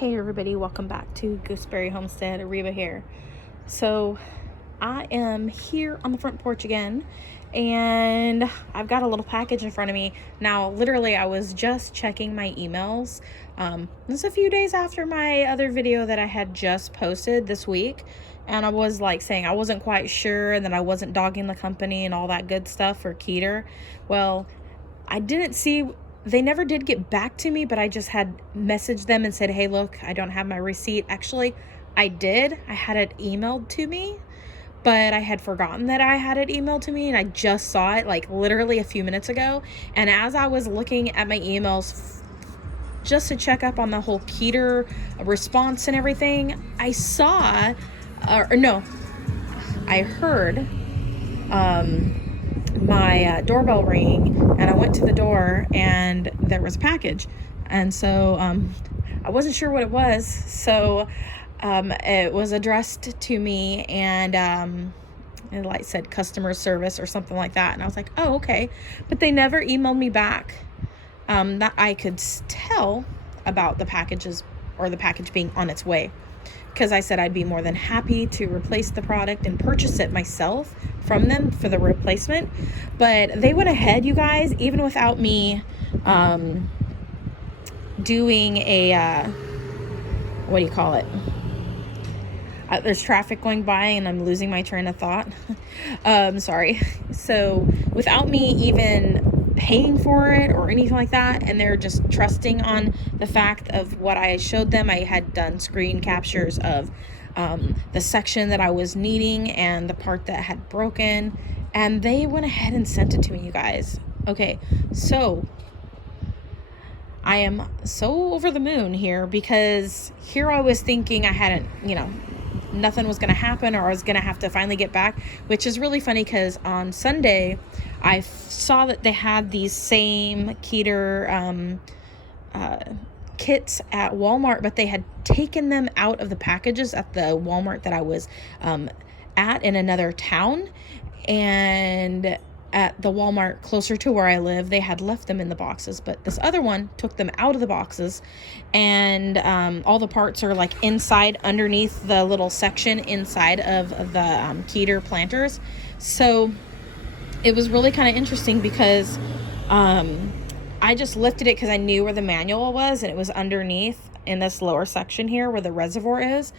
Hey everybody, welcome back to Gooseberry Homestead. Reba here. So I am here on the front porch again, and I've got a little package in front of me. Now, literally, I was just checking my emails. This is a few days after my other video that I had just posted this week, and I was like saying I wasn't quite sure and that I wasn't dogging the company and all that good stuff for Keter. Well, I didn't see... They never did get back to me, but I just had messaged them and said, hey, look, I don't have my receipt. Actually, I did. I had it emailed to me, but I had forgotten that I had it emailed to me, and I just saw it like literally a few minutes ago. And as I was looking at my emails just to check up on the whole Keter response and everything, I saw, I heard my doorbell ring, and I went to the door and there was a package, and so I wasn't sure what it was, so it was addressed to me, and it like said customer service or something like that, and I was like, oh, okay. But they never emailed me back that I could tell about the packages or the package being on its way, because I said I'd be more than happy to replace the product and purchase it myself from them for the replacement. But they went ahead, you guys, even without me doing a what do you call it? There's traffic going by and I'm losing my train of thought. Sorry. So without me even paying for it or anything like that, and they're just trusting on the fact of what I showed them. I had done screen captures of the section that I was needing and the part that had broken, and they went ahead and sent it to me, you guys. Okay, so I am so over the moon here, because here I was thinking I hadn't, nothing was going to happen, or I was going to have to finally get back, which is really funny because on Sunday I saw that they had these same Keter kits at Walmart, but they had taken them out of the packages at the Walmart that I was at in another town, and at the Walmart closer to where I live, they had left them in the boxes, but this other one took them out of the boxes, and all the parts are like inside underneath the little section inside of the Keter planters. So it was really kind of interesting because I just lifted it because I knew where the manual was, and it was underneath in this lower section here where the reservoir is.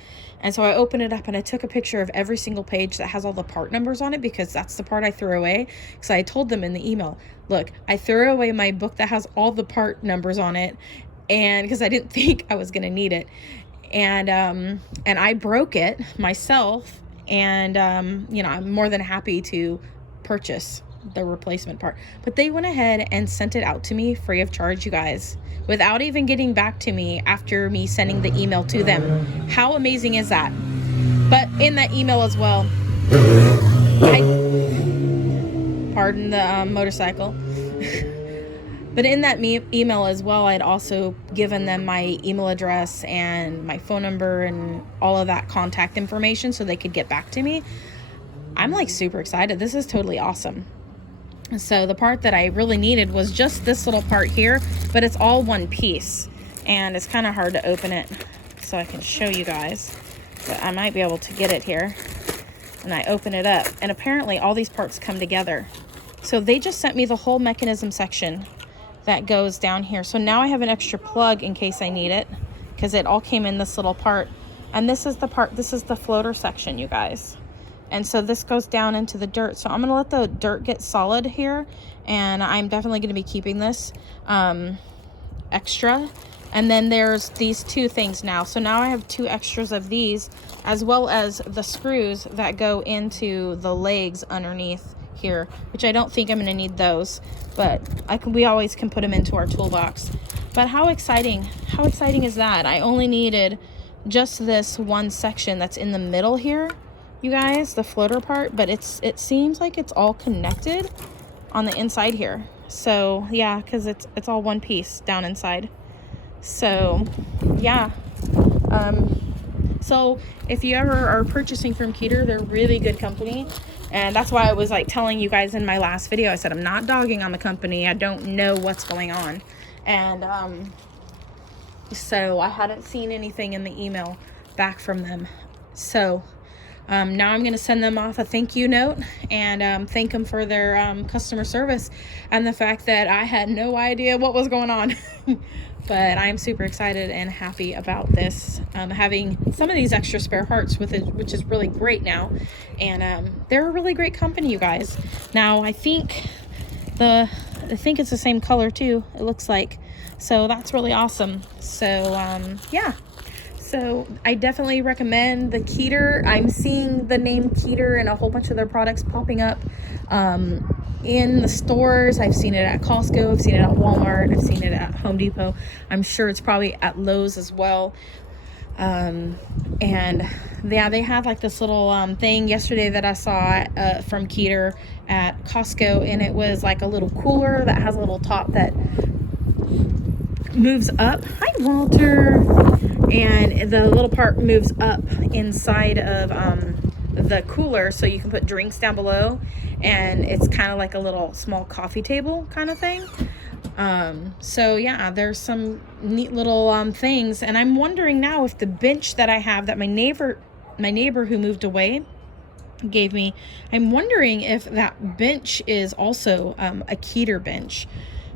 And so I opened it up and I took a picture of every single page that has all the part numbers on it, because that's the part I threw away. Because I told them in the email, look, I threw away my book that has all the part numbers on it, and because I didn't think I was going to need it. And I broke it myself, and I'm more than happy to purchase the replacement part. But they went ahead and sent it out to me free of charge, you guys, without even getting back to me after me sending the email to them. How amazing is that? But in that email as well, pardon the motorcycle. But in that email as well, I'd also given them my email address and my phone number and all of that contact information so they could get back to me. I'm like super excited. This is totally awesome. So the part that I really needed was just this little part here, but it's all one piece, and it's kind of hard to open it so I can show you guys, but I might be able to get it here. And I open it up, and apparently all these parts come together. So they just sent me the whole mechanism section that goes down here. So now I have an extra plug in case I need it, because it all came in this little part. And this is the part, this is the floater section, you guys. And so this goes down into the dirt. So I'm going to let the dirt get solid here. And I'm definitely going to be keeping this extra. And then there's these two things now. So now I have two extras of these, as well as the screws that go into the legs underneath here, which I don't think I'm going to need those. But we always can put them into our toolbox. But how exciting is that? I only needed just this one section that's in the middle here, you guys, the floater part, but it seems like it's all connected on the inside here. So yeah, because it's all one piece down inside. So yeah, so if you ever are purchasing from Keter, they're really good company, and that's why I was like telling you guys in my last video, I said I'm not dogging on the company, I don't know what's going on. And So I hadn't seen anything in the email back from them. So now I'm going to send them off a thank you note and thank them for their customer service and the fact that I had no idea what was going on. But I'm super excited and happy about this, having some of these extra spare parts with it, which is really great now. And they're a really great company, you guys. Now I think it's the same color too, it looks like. So that's really awesome. So yeah. So I definitely recommend the Keeter. I'm seeing the name Keeter and a whole bunch of their products popping up in the stores. I've seen it at Costco. I've seen it at Walmart. I've seen it at Home Depot. I'm sure it's probably at Lowe's as well. And yeah, they had like this little thing yesterday that I saw from Keeter at Costco, and it was like a little cooler that has a little top that moves up. Hi, Walter. And the little part moves up inside of the cooler, so you can put drinks down below, and it's kind of like a little small coffee table kind of thing. So yeah, there's some neat little things, and I'm wondering now if the bench that I have that my neighbor who moved away gave me, I'm wondering if that bench is also a Keeter bench,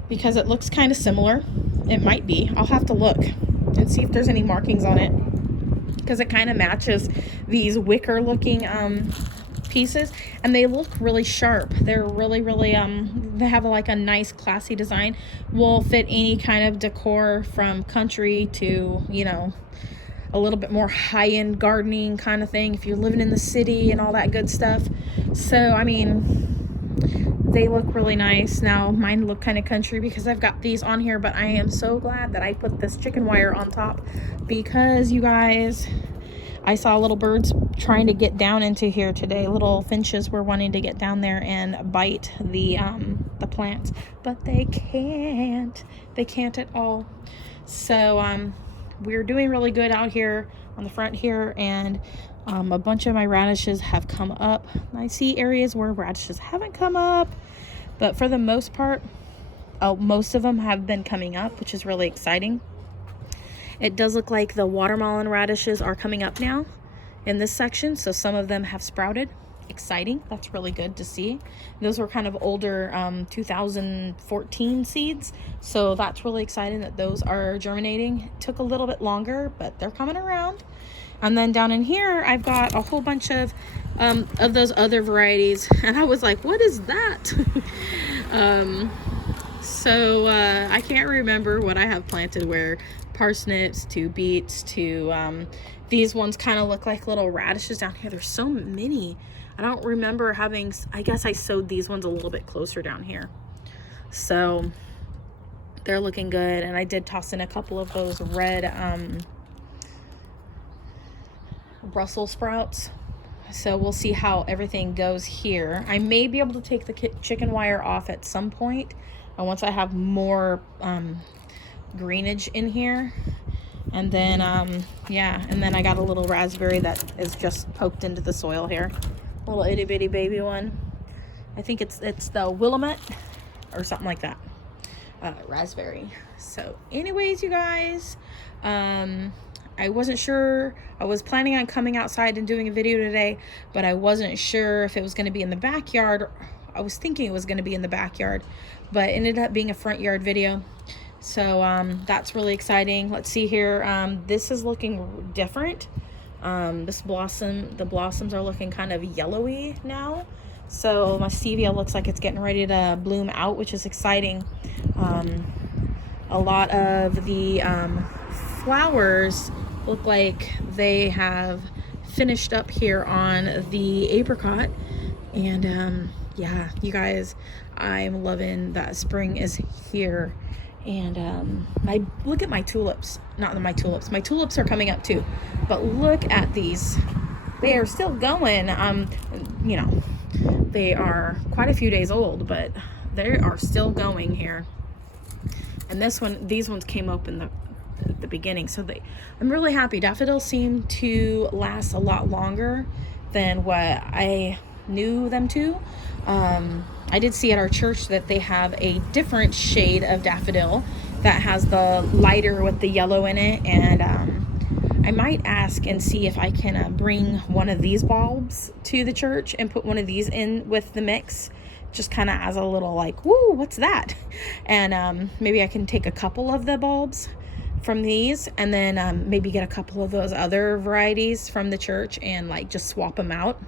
because it looks kind of similar. It might be. I'll have to look and see if there's any markings on it, because it kind of matches these wicker looking pieces, and they look really sharp. They're really they have like a nice classy design. Will fit any kind of decor, from country to, you know, a little bit more high-end gardening kind of thing if you're living in the city and all that good stuff. So I mean, they look really nice. Now mine look kind of country because I've got these on here, but I am so glad that I put this chicken wire on top, because you guys, I saw little birds trying to get down into here today. Little finches were wanting to get down there and bite the plants, but they can't at all. So we're doing really good out here on the front here, and a bunch of my radishes have come up. I see areas where radishes haven't come up, but for the most part, most of them have been coming up, which is really exciting. It does look like the watermelon radishes are coming up now in this section, so some of them have sprouted. Exciting. That's really good to see. Those were kind of older 2014 seeds, so that's really exciting that those are germinating. It took a little bit longer, but they're coming around. And then down in here, I've got a whole bunch of those other varieties, and I was like, what is that? So I can't remember what I have planted, where parsnips to beets to these ones kind of look like little radishes down here. There's so many. I don't remember having, I guess I sowed these ones a little bit closer down here. So they're looking good. And I did toss in a couple of those red Brussels sprouts. So we'll see how everything goes here. I may be able to take the chicken wire off at some point once I have more greenage in here. And then yeah, and then I got a little raspberry that is just poked into the soil here, a little itty bitty baby one. I think it's the Willamette or something like that, raspberry. So anyways, you guys, I wasn't sure. I was planning on coming outside and doing a video today, but I wasn't sure if it was going to be in the backyard. I was thinking it was going to be in the backyard, but it ended up being a front yard video. So that's really exciting. Let's see here. This is looking different. The blossoms are looking kind of yellowy now. So my stevia looks like it's getting ready to bloom out, which is exciting. A lot of the flowers look like they have finished up here on the apricot. And yeah, you guys, I'm loving that spring is here. And look at my tulips. My tulips are coming up too, but look at these. They are still going. You know, they are quite a few days old, but they are still going here. And these ones came up in the beginning, so I'm really happy. Daffodils seem to last a lot longer than what I knew them to. I did see at our church that they have a different shade of daffodil, that has the lighter with the yellow in it. And I might ask and see if I can bring one of these bulbs to the church and put one of these in with the mix, just kind of as a little like, woo, what's that? And maybe I can take a couple of the bulbs from these, and then maybe get a couple of those other varieties from the church and like just swap them out.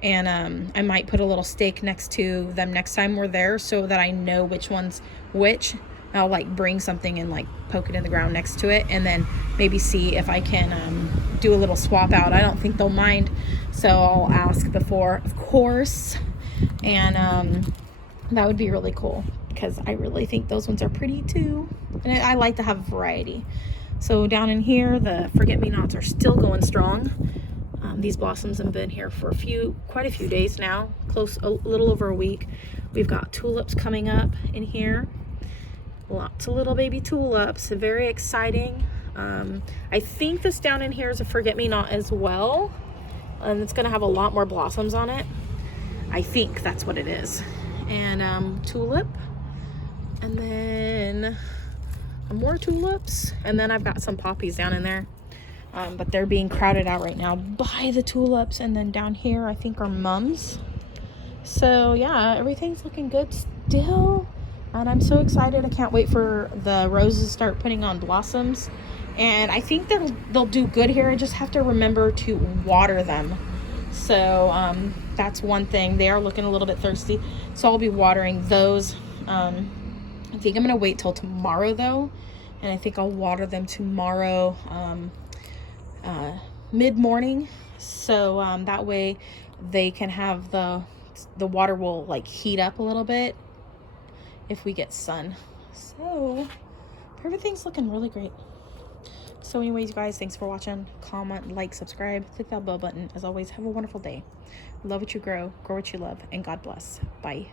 And I might put a little stake next to them next time we're there, so that I know which one's which. I'll like bring something and like poke it in the ground next to it, and then maybe see if I can do a little swap out. I don't think they'll mind, so I'll ask before, of course. And that would be really cool, because I really think those ones are pretty too, and I like to have variety. So down in here, the forget-me-nots are still going strong. These blossoms have been here for quite a few days now, a little over a week. We've got tulips coming up in here, lots of little baby tulips, very exciting. I think this down in here is a forget-me-not as well, and it's gonna have a lot more blossoms on it. I think that's what it is. And tulip, and then more tulips, and then I've got some poppies down in there, but they're being crowded out right now by the tulips. And then down here I think are mums. So yeah, everything's looking good still, and I'm so excited. I can't wait for the roses to start putting on blossoms, and I think they'll do good here. I just have to remember to water them. So that's one thing. They are looking a little bit thirsty, so I'll be watering those. I think I'm gonna wait till tomorrow though, and I think I'll water them tomorrow mid-morning, so that way they can have the water will like heat up a little bit if we get sun. So everything's looking really great. So anyways, you guys, thanks for watching. Comment, like, subscribe, click that bell button. As always, have a wonderful day. Love what you grow what you love, and God bless. Bye.